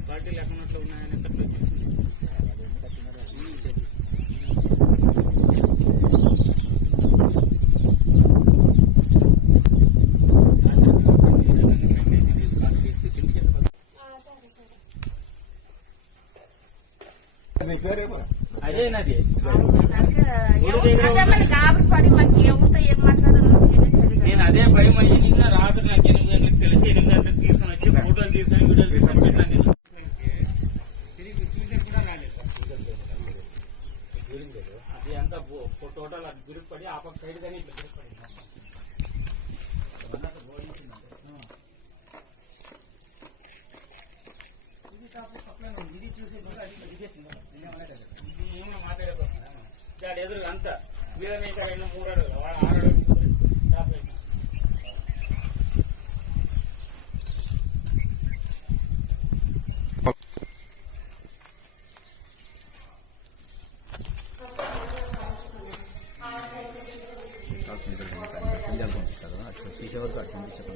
Quality లేకున్నట్లు ఉన్నాయని అదేనది నేను అదే భయం అయ్యి నిన్న రాత్రి నాకు 8 గంటలకు తెలిసి 8 గంటలకు తీసుకుని వచ్చి ఫోటోలు తీసుకొని వీడియోలు తీసుకొని పెట్టాను నేను తిరిగి చూసేది కూడా రాలేదు అది అంతా టోటల్ అది గురిపడి ఆ పక్క సైడ్ కానీ ఇట్లా గురిపడి ఇది చూసేది కూడా అది ఇది ఏమో మాట్లాడేకొస్తున్నా దాని ఎదురు అంతా వీళ్ళని ఇంకా 2-3 అడుగులు 6 అడుగులు పంపిస్తారు అట్లా తీసేవరకు అట్లా పంపించడం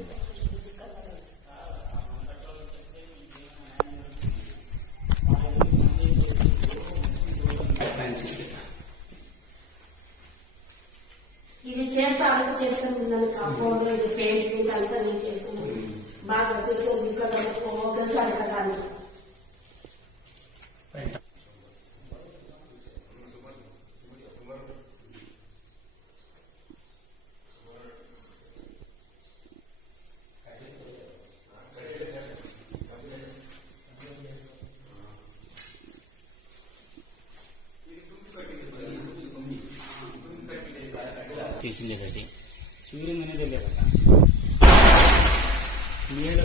ఇది చేత అంతా చేస్తాను కాంపౌండ్ ఇది పెయింట్ అంతా నేను చేస్తాను బాగా వచ్చేసి ఇక్కడ ఒకసారి కదా చేసిందే కదా సూర్యం అనేది లేదు మీరు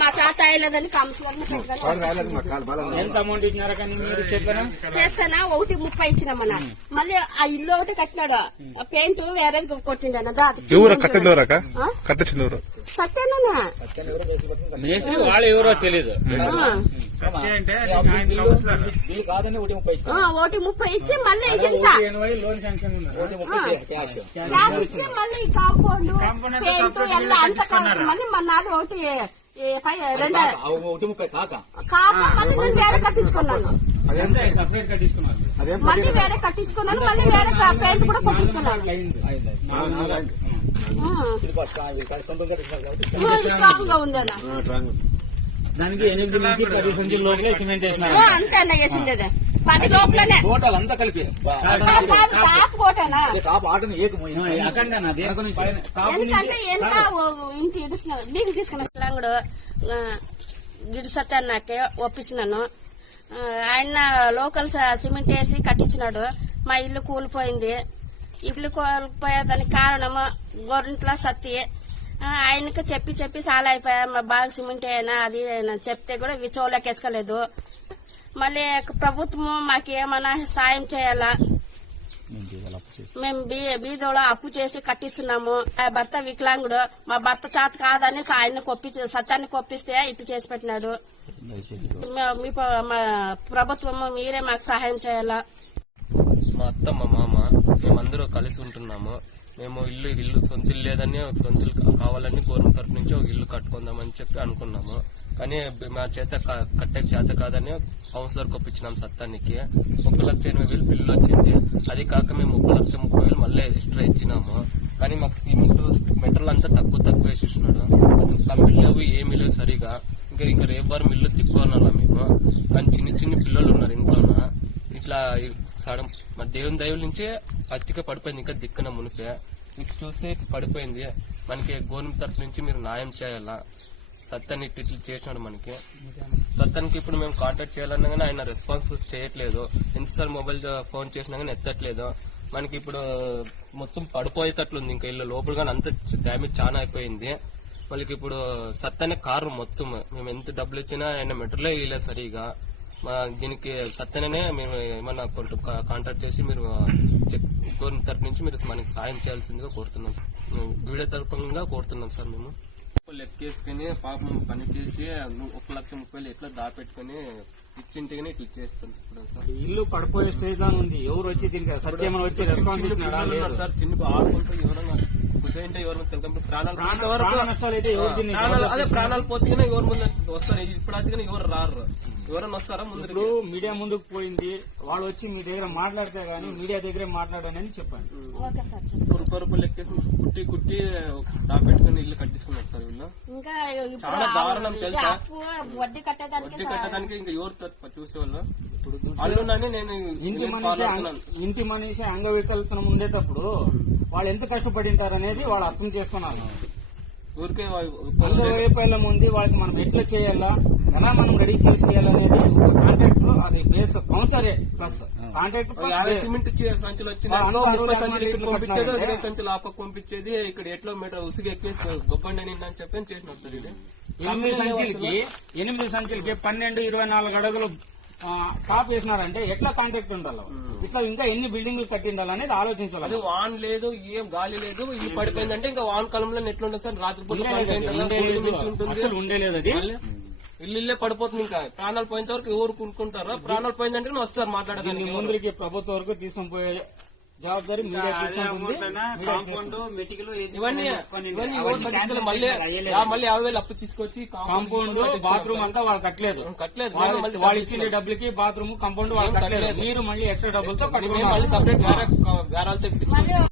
మా తాత అయ్యలేదని ఎంత అమౌంట్ ఇచ్చినారా కానీ మీరు చెప్పారా చేస్తానా 1.30 ఇచ్చినామన్నా మళ్ళీ ఆ ఇల్లు ఒకటి కట్టినాడు పెయింట్ వేరే కొట్టిండన్న కట్టించింది సత్యనా మేస్త్రి వాళ్ళు ఎవరో తెలీదు 1.30 ఇచ్చి మళ్ళీ లోన్ శాంక్షన్ క్యాష్ ఇచ్చి మళ్ళీ కాంపౌండ్ పెయింట్ ఎలా అంత మళ్ళీ మన నాది ఒకటి 2 కాక మళ్ళీ నేను వేరే కట్టించుకున్నాను సపరేట్ కట్టించుకున్నాను మళ్ళీ వేరే కట్టించుకున్నాను మళ్ళీ వేరే పెయింట్ కూడా కొట్టించుకున్నాను స్ట్రాంగ్ గా ఉందన్న దానికి 8 నుంచి 10 సెంచరీ లోపలే సిమెంట్ వేసినారు అంతే అన్న వేసిండేది 10 లోపలనే టోటల్ అంతా కలిపి ఎందుకంటే ఎంత ఇంటి ఇడుస్తున్నారు మీకు తీసుకున్న గిడి సత్యాన్నట్టే ఒప్పించినాను ఆయన లోకల్ సిమెంట్ వేసి కట్టించినాడు మా ఇల్లు కూలిపోయింది ఇల్లు కూలిపోయేదానికి కారణము గవర్నమెంట్లో సత్తి ఆయనకి చెప్పి చాలా అయిపోయా బాగా సిమెంట్ అయినా అది చెప్తే కూడా చెవులోకి వేసుకోలేదు మళ్ళీ ప్రభుత్వం మాకేమన్నా సాయం చేయాలా మేము బీదోలో అప్పు చేసి కట్టిస్తున్నాము ఆ భర్త వికలాంగుడు మా భర్త చేత కాదని ఆయన సత్యాన్ని కొప్పిస్తే ఇటు చేసి పెట్టినాడు మా ప్రభుత్వము మీరే మాకు సహాయం చేయాలా మా అత్త మా మామ మేమందరూ కలిసి ఉంటున్నాము మేము ఇల్లు సొంత ఇల్లు లేదని సొంత ఇల్లు కావాలని గవర్నమెంట్ తరఫు నుంచి ఒక ఇల్లు కట్టుకుందామని చెప్పి అనుకున్నాము కానీ మా చేత కట్టే చేత కాదని కౌన్సిలర్ ఒప్పించినాం సత్తానికి 1,80,000 బిల్లు వచ్చింది అది కాక మేము 1,30,000 మళ్ళీ ఎక్స్ట్రా ఇచ్చినాము కానీ మాకు సిమెంట్ మెటీరియల్ అంతా తక్కువ వేసేసినాడు అసలు కంపెనీ లేవు ఏమీ లేవు సరిగా ఇంకా రేపు మిల్లు తిక్కున్నాం మేము కానీ చిన్న పిల్లలు ఉన్నారు ఇంట్లోన ఇట్లా మా దేవుని దైవం నుంచి అతిగా పడిపోయింది ఇంకా దిక్కున మునిపే ఇది చూస్తే పడిపోయింది మనకి గవర్నమెంట్ తరఫు నుంచి మీరు న్యాయం చేయాలా సత్యాన్ని ఇట్లు చేసినాడు మనకి సత్యానికి ఇప్పుడు మేము కాంటాక్ట్ చేయాలన్నా కానీ ఆయన రెస్పాన్స్ చేయట్లేదు ఎన్నిసార్లు మొబైల్ ఫోన్ చేసినా కానీ ఎత్తట్లేదు మనకి ఇప్పుడు మొత్తం పడిపోయేటట్లుంది ఇంకా ఇల్లు లోపల కానీ అంత డ్యామేజ్ చాలా అయిపోయింది వాళ్ళకి ఇప్పుడు సత్యాన్ని కారు మొత్తం మేము ఎంత డబ్బులు ఇచ్చినా ఆయన మెటీరియల్ వేయలేదు సరిగా దీనికి సత్యనే మేము ఏమన్నా కాంటాక్ట్ చేసి మీరు గవర్నమెంట్ తరఫు నుంచి మీరు మనకి సాయం చేయాల్సిందిగా కోరుతున్నాం వీడియో తరఫుగా కోరుతున్నాం సార్ మేము లెక్కేసుకుని పాపం పని చేసి 1,30,000 ఎట్లా దాపెట్టుకుని ఇచ్చింటిగానే ఇట్లా చేస్తుంటారు సార్. ఇల్లు పడిపోయే స్టేజ్ లో ఉంది. ఎవరు వచ్చి దీనికి సత్యమని వచ్చి పంపిస్తున్నాడా లేదు సార్. చిన్న ఆడుకుంటూ ఎవరైనా కుసైంటే ఎవరు తెలుగు ప్రాణాలు ప్రాణ నష్టాలు అయితే ఎవరు దీన్ని అదే ప్రాణాలు పోతే ఎవరు ముందు వస్తారు. ఇప్పుడు అది ఎవరు రారు. ఎవరైనా వస్తారా ముందు? ఇప్పుడు మీడియా ముందుకు పోయింది, వాళ్ళు వచ్చి మీ దగ్గర మాట్లాడితే గానీ మీడియా దగ్గరే మాట్లాడానని చెప్పండి. Okay sir. రూపాయలు లెక్కేసి కుట్టి దాపెట్టుకుని ఇల్లు కట్టించుకున్నారు సార్ వీళ్ళు. ఇంకా చాలా దారుణం తెలుసా. వడ్డీ కట్టడానికి ఇంకా ఎవరు చూసేవాళ్ళు. అల్లునని నేను ఇంటి మనిషి అంగవికల్పన ఉండేటప్పుడు వాళ్ళు ఎంత కష్టపడింటారు అనేది వాళ్ళు అర్థం చేసుకున్నారు. ఊరికే అంగవైఫల్యం ఉంది, వాళ్ళకి మనం ఎట్లా చేయాలా, ఎలా మనం రెడీ చేసేయాలనేది కాంట్రాక్ట్ అది బేస్ కౌంటరే ప్లస్ కాంట్రాక్ట్ 50 సిమెంట్ సంచులు వచ్చింది. 30 సంచులు ఇక్కడ పంపించేది, 20 సంచులు ఆపకు పంపించేది. ఇక్కడ ఎట్లా మీటర్ ఉసుగు ఎక్కేసి గొప్పండి అని చెప్పి చేసినారు సార్. ఇది 8 సంచులకి 12-24 అడుగులు టాప్ వేసినారంటే ఎట్లా కాంట్రాక్ట్ ఉండాలి. ఇట్లా ఇంకా ఎన్ని బిల్డింగ్లు కట్టిండాలనేది ఆలోచించాలి. అది వాన్ లేదు, ఏం గాలి లేదు, ఇల్లు పడిపోయిందంటే ఇంకా వాన్ కాలంలో ఎట్లుంటుంది సార్. రాత్రిపూట అసలు ఉండేలేదు అది. ఇల్లే పడిపోతుంది. ఇంకా ప్రాణాలు పోయేంత వరకు ఎవరు కొనుక్కుంటారో, ప్రాణాలు పోయిందంటే వస్తారు మాట్లాడడానికి. ముందుకి ప్రభుత్వం వరకు తీసుకొని పోయే జవాబారి మీడియా తీసుకుంటుంది. ఇవన్నీ మళ్ళీ 50,000 అప్పు తీసుకొచ్చి కాంపౌండ్ బాత్రూమ్ అంతా వాళ్ళు కట్టలేదు. వాళ్ళు ఇచ్చిన డబ్బులకి బాత్రూమ్ కాంపౌండ్ వాళ్ళు కట్టలేదు. మీరు మళ్ళీ ఎక్స్ట్రా డబ్బులతో మళ్ళీ సపరేట్ వేరే గారాలు తెప్పి